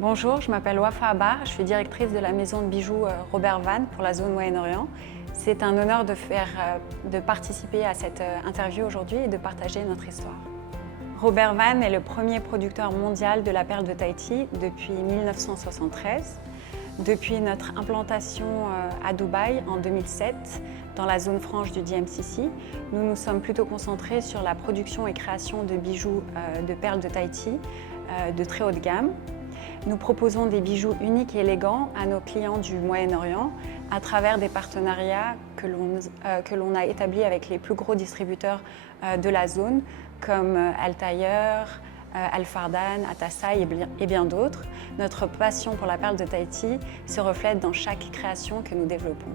Bonjour, je m'appelle Wafa Abar, je suis directrice de la maison de bijoux Robert Vann pour la zone Moyen-Orient. C'est un honneur de participer à cette interview aujourd'hui et de partager notre histoire. Robert Vann est le premier producteur mondial de la perle de Tahiti depuis 1973. Depuis notre implantation à Dubaï en 2007, dans la zone franche du DMCC, nous nous sommes plutôt concentrés sur la production et création de bijoux de perles de Tahiti de très haute gamme. Nous proposons des bijoux uniques et élégants à nos clients du Moyen-Orient à travers des partenariats que l'on a établis avec les plus gros distributeurs de la zone, comme Altaïr, Al Fardan, Atasai et bien d'autres. Notre passion pour la perle de Tahiti se reflète dans chaque création que nous développons.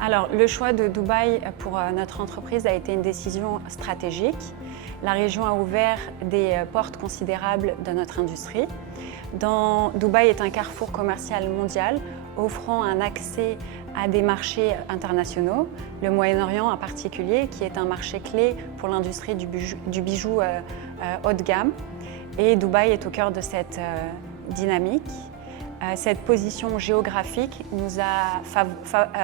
Alors, le choix de Dubaï pour notre entreprise a été une décision stratégique. La région a ouvert des portes considérables dans notre industrie. Dubaï est un carrefour commercial mondial offrant un accès à des marchés internationaux, le Moyen-Orient en particulier, qui est un marché clé pour l'industrie du bijou haut de gamme. Et Dubaï est au cœur de cette dynamique. Cette position géographique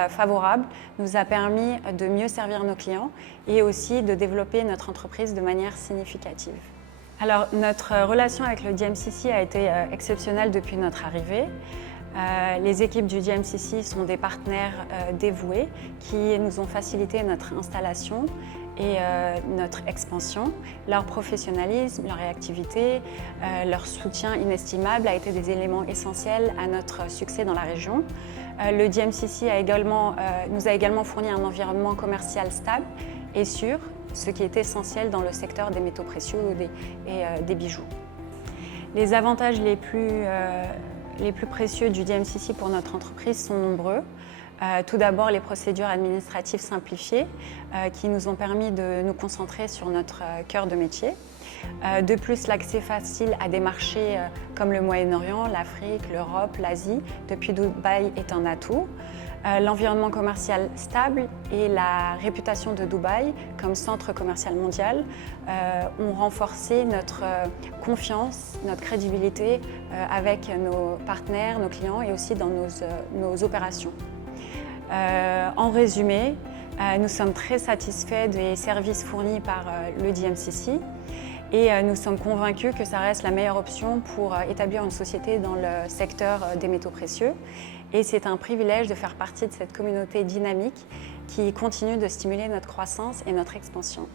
favorable nous a permis de mieux servir nos clients et aussi de développer notre entreprise de manière significative. Alors, notre relation avec le DMCC a été exceptionnelle depuis notre arrivée. Les équipes du DMCC sont des partenaires dévoués qui nous ont facilité notre installation et notre expansion. Leur professionnalisme, leur réactivité, leur soutien inestimable a été des éléments essentiels à notre succès dans la région. Le DMCC nous a également fourni un environnement commercial stable et sûr, ce qui est essentiel dans le secteur des métaux précieux et des bijoux. Les avantages les plus précieux du DMCC pour notre entreprise sont nombreux. Tout d'abord, les procédures administratives simplifiées qui nous ont permis de nous concentrer sur notre cœur de métier. De plus, l'accès facile à des marchés comme le Moyen-Orient, l'Afrique, l'Europe, l'Asie, depuis Dubaï est un atout. L'environnement commercial stable et la réputation de Dubaï comme centre commercial mondial ont renforcé notre confiance, notre crédibilité avec nos partenaires, nos clients et aussi dans nos opérations. En résumé, nous sommes très satisfaits des services fournis par le DMCC et nous sommes convaincus que ça reste la meilleure option pour établir une société dans le secteur des métaux précieux. Et c'est un privilège de faire partie de cette communauté dynamique qui continue de stimuler notre croissance et notre expansion.